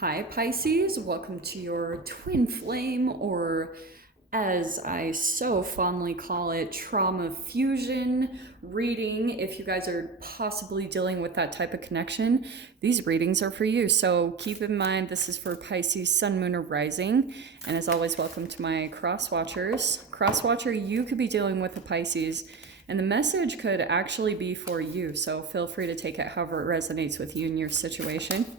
Hi Pisces, welcome to your twin flame, or as I so fondly call it, trauma fusion reading. If you guys are possibly dealing with that type of connection, these readings are for you. So keep in mind, this is for Pisces, Sun, Moon, or Rising. And as always, welcome to my cross watchers. Cross watcher, you could be dealing with a Pisces, and the message could actually be for you. So feel free to take it however it resonates with you in your situation.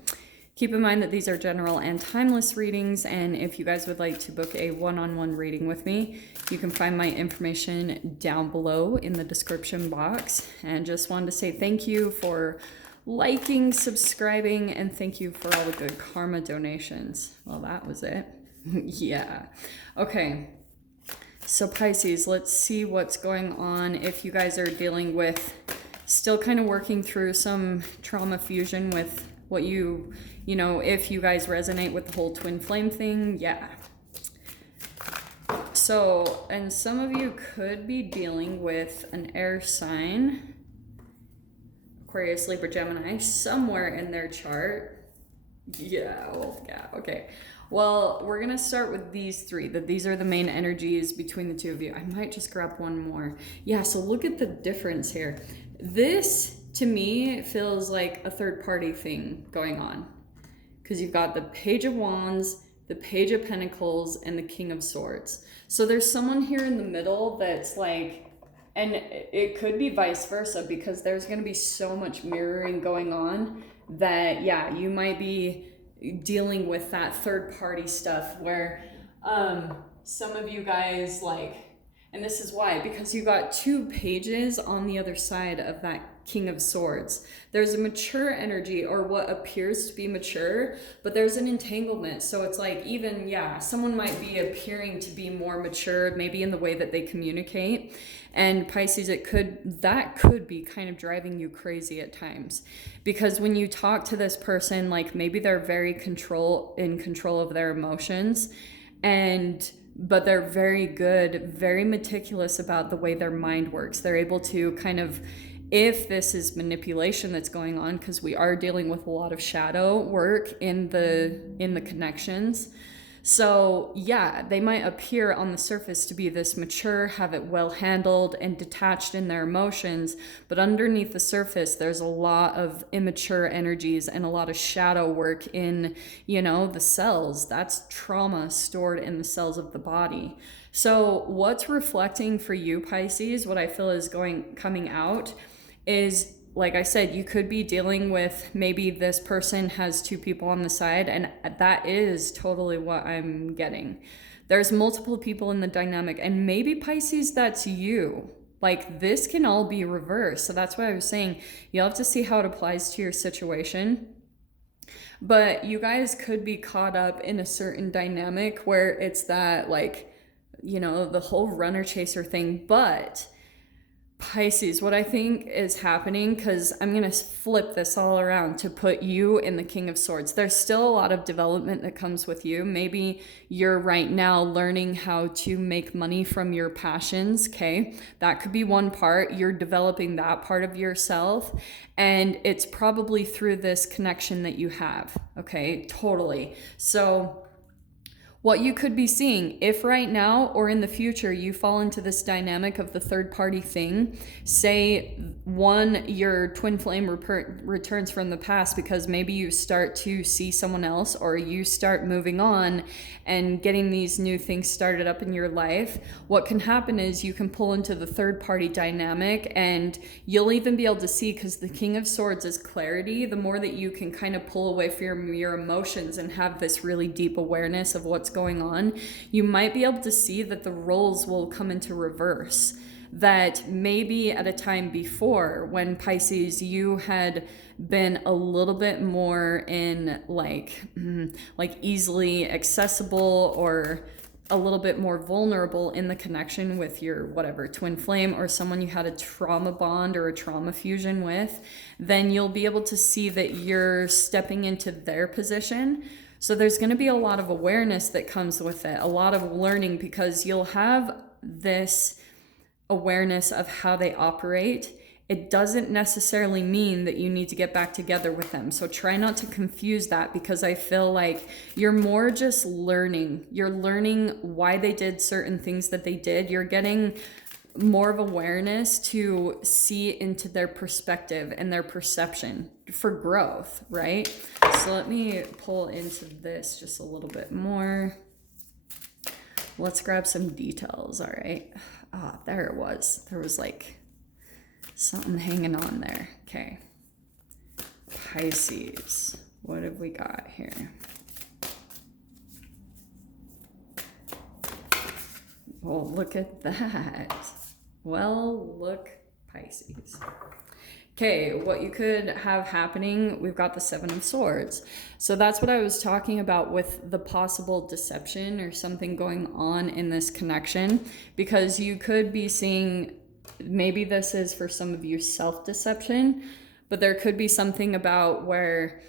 Keep in mind that these are general and timeless readings, and if you guys would like to book a one-on-one reading with me, you can find my information down below in the description box. And just wanted to say thank you for liking, subscribing, and thank you for all the good karma donations. Well, that was it. Yeah. Okay. So Pisces, let's see what's going on. If you guys are dealing with, still kind of working through some trauma fusion with what you know, if you guys resonate with the whole twin flame thing, yeah. So, and some of you could be dealing with an air sign, Aquarius, Libra, Gemini, somewhere in their chart. Yeah, well, yeah, okay. Well, we're going to start with these three, that these are the main energies between the two of you. I might just grab one more. Yeah, so look at the difference here. This, to me, feels like a third party thing going on. Because you've got the Page of Wands, the Page of Pentacles, and the King of Swords. So there's someone here in the middle that's like, and it could be vice versa, because there's going to be so much mirroring going on that, yeah, you might be dealing with that third party stuff where some of you guys like, and this is why, because you got two pages on the other side of that King of Swords. There's a mature energy, or what appears to be mature, but there's an entanglement. So it's like, even, yeah, someone might be appearing to be more mature, maybe in the way that they communicate. And Pisces, that could be kind of driving you crazy at times, because when you talk to this person, like maybe they're very in control of their emotions, but they're very good, very meticulous about the way their mind works. They're able to kind of, if this is manipulation that's going on, because we are dealing with a lot of shadow work in the connections. So yeah, they might appear on the surface to be this mature, have it well handled and detached in their emotions, but underneath the surface there's a lot of immature energies and a lot of shadow work in, the cells. That's trauma stored in the cells of the body. So what's reflecting for you, Pisces, what I feel is coming out is, like I said, you could be dealing with, maybe this person has two people on the side, and that is totally what I'm getting. There's multiple people in the dynamic, and maybe Pisces, that's you. Like, this can all be reversed. So that's why I was saying you'll have to see how it applies to your situation. But you guys could be caught up in a certain dynamic where it's that, like, the whole runner chaser thing. But Pisces, what I think is happening, because I'm going to flip this all around to put you in the King of Swords. There's still a lot of development that comes with you. Maybe you're right now learning how to make money from your passions, okay? That could be one part. You're developing that part of yourself, and it's probably through this connection that you have, okay? Totally. So what you could be seeing, if right now or in the future you fall into this dynamic of the third party thing, say your twin flame returns from the past because maybe you start to see someone else, or you start moving on and getting these new things started up in your life, what can happen is you can pull into the third party dynamic, and you'll even be able to see, because the King of Swords is clarity, the more that you can kind of pull away from your emotions and have this really deep awareness of what's going on, you might be able to see that the roles will come into reverse. That maybe at a time before, when Pisces, you had been a little bit more in like easily accessible, or a little bit more vulnerable in the connection with your whatever twin flame, or someone you had a trauma bond or a trauma fusion with, then you'll be able to see that you're stepping into their position. So there's going to be a lot of awareness that comes with it, a lot of learning, because you'll have this awareness of how they operate. it doesn't necessarily mean that you need to get back together with them. So try not to confuse that, because I feel like you're more just learning. You're learning why they did certain things that they did. You're getting more of awareness to see into their perspective and their perception for growth, right? So let me pull into this just a little bit more. Let's grab some details, all right? Ah, there it was. There was like something hanging on there. Okay. Pisces. What have we got here? Oh, look at that. Well, look, Pisces. Okay, what you could have happening, we've got the Seven of Swords. So that's what I was talking about with the possible deception or something going on in this connection, because you could be seeing, maybe this is for some of you self-deception, but there could be something about where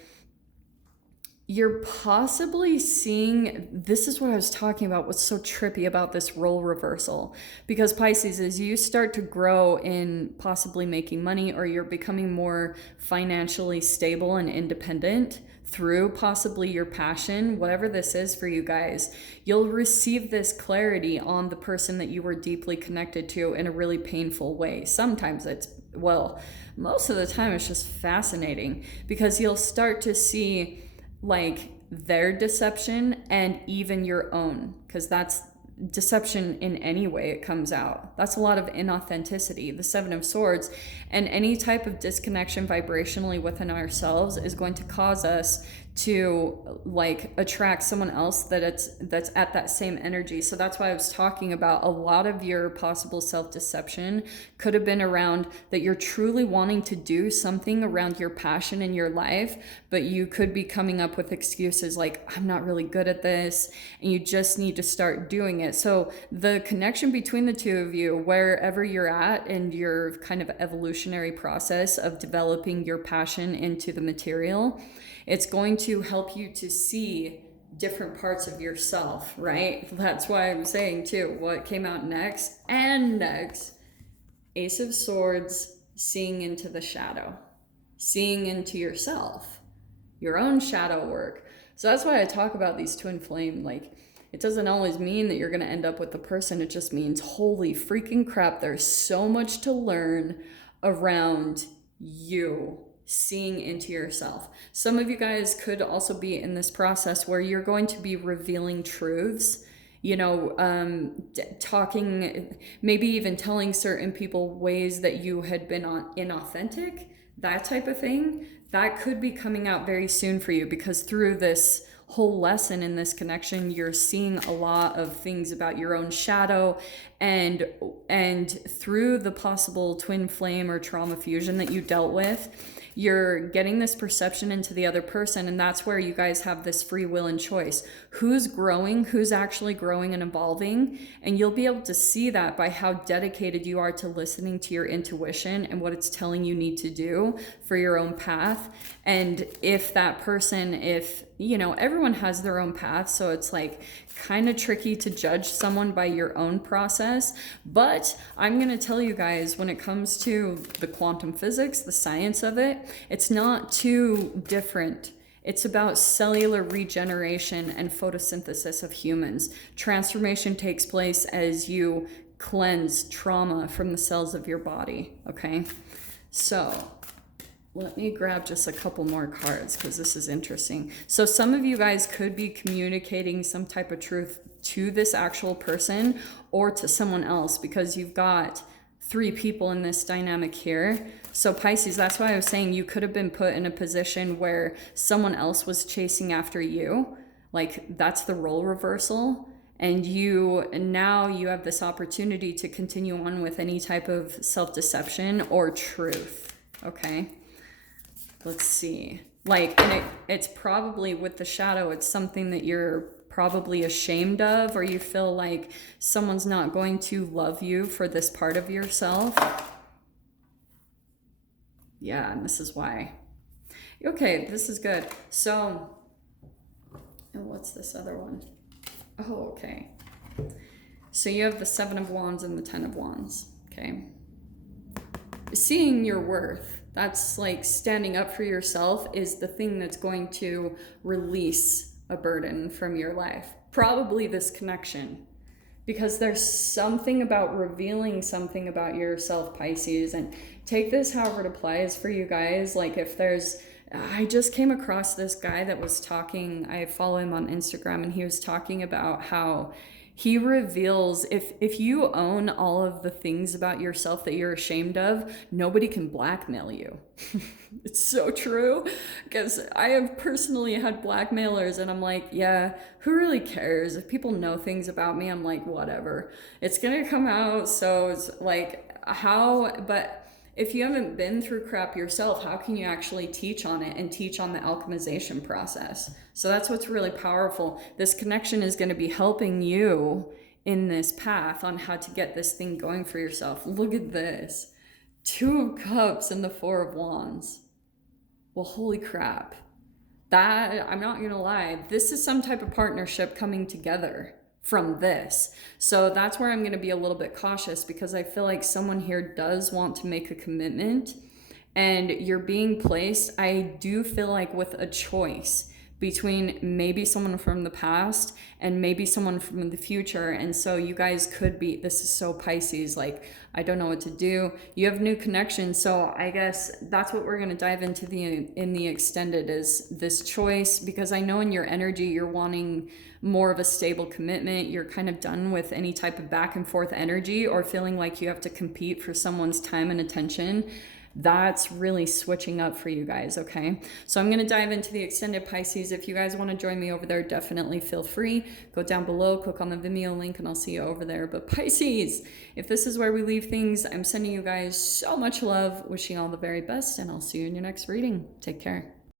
you're possibly seeing, this is what I was talking about, what's so trippy about this role reversal. Because Pisces, as you start to grow in possibly making money, or you're becoming more financially stable and independent through possibly your passion, whatever this is for you guys, you'll receive this clarity on the person that you were deeply connected to in a really painful way. Sometimes it's, well, most of the time it's just fascinating, because you'll start to see like their deception and even your own, because that's deception in any way it comes out. That's a lot of inauthenticity. The Seven of Swords and any type of disconnection vibrationally within ourselves is going to cause us to like attract someone else that's at that same energy. So that's why I was talking about a lot of your possible self-deception could have been around that you're truly wanting to do something around your passion in your life, but you could be coming up with excuses like, I'm not really good at this, and you just need to start doing it. So the connection between the two of you, wherever you're at in your kind of evolutionary process of developing your passion into the material, it's going to help you to see different parts of yourself, right? That's why I'm saying too, what came out next, Ace of Swords, seeing into the shadow, seeing into yourself, your own shadow work. So that's why I talk about these twin flame, like, it doesn't always mean that you're going to end up with the person. It just means, holy freaking crap, there's so much to learn around you seeing into yourself. Some of you guys could also be in this process where you're going to be revealing truths, you know, talking, maybe even telling certain people ways that you had been inauthentic, that type of thing. That could be coming out very soon for you, because through this whole lesson in this connection, you're seeing a lot of things about your own shadow, and through the possible twin flame or trauma fusion that you dealt with, you're getting this perception into the other person, and that's where you guys have this free will and choice. Who's growing, who's actually growing and evolving, and you'll be able to see that by how dedicated you are to listening to your intuition and what it's telling you need to do for your own path. And if that person, if, you know, everyone has their own path, so it's like kind of tricky to judge someone by your own process. But I'm going to tell you guys, when it comes to the quantum physics, the science of it, it's not too different. It's about cellular regeneration and photosynthesis of humans. Transformation takes place as you cleanse trauma from the cells of your body, okay? So let me grab just a couple more cards, because this is interesting. So some of you guys could be communicating some type of truth to this actual person or to someone else, because you've got 3 people in this dynamic here. So Pisces, that's why I was saying you could have been put in a position where someone else was chasing after you. Like, that's the role reversal. And now you have this opportunity to continue on with any type of self-deception or truth, okay? Let's see. Like, and it's probably with the shadow, it's something that you're probably ashamed of, or you feel like someone's not going to love you for this part of yourself. Yeah, and this is why. Okay, this is good. So, and what's this other one? Oh, okay. So you have the 7 of Wands and the 10 of Wands, okay? seeing your worth. That's like standing up for yourself is the thing that's going to release a burden from your life. Probably this connection, because there's something about revealing something about yourself, Pisces. And take this however it applies for you guys. Like if there's, I just came across this guy that was talking, I follow him on Instagram, and he was talking about how he reveals, if you own all of the things about yourself that you're ashamed of, nobody can blackmail you. It's so true, because I have personally had blackmailers, and I'm like, yeah, who really cares? If people know things about me, I'm like, whatever. It's gonna come out, so it's like, how, but if you haven't been through crap yourself, how can you actually teach on it and teach on the alchemization process? So that's what's really powerful. This connection is going to be helping you in this path on how to get this thing going for yourself. Look at this. 2 of Cups and the 4 of Wands. Well, holy crap. That, I'm not going to lie, this is some type of partnership coming together from this. So that's where I'm going to be a little bit cautious, because I feel like someone here does want to make a commitment, and you're being placed, I do feel like, with a choice between maybe someone from the past and maybe someone from the future. And so you guys could be, this is so Pisces, like, I don't know what to do. You have new connections. So I guess that's what we're going to dive into in the extended, is this choice, because I know in your energy, you're wanting more of a stable commitment. You're kind of done with any type of back and forth energy or feeling like you have to compete for someone's time and attention. That's really switching up for you guys, okay? So I'm going to dive into the extended, Pisces. If you guys want to join me over there, definitely feel free. Go down below, click on the Vimeo link, and I'll see you over there. But Pisces, if this is where we leave things, I'm sending you guys so much love, wishing you all the very best, and I'll see you in your next reading. Take care.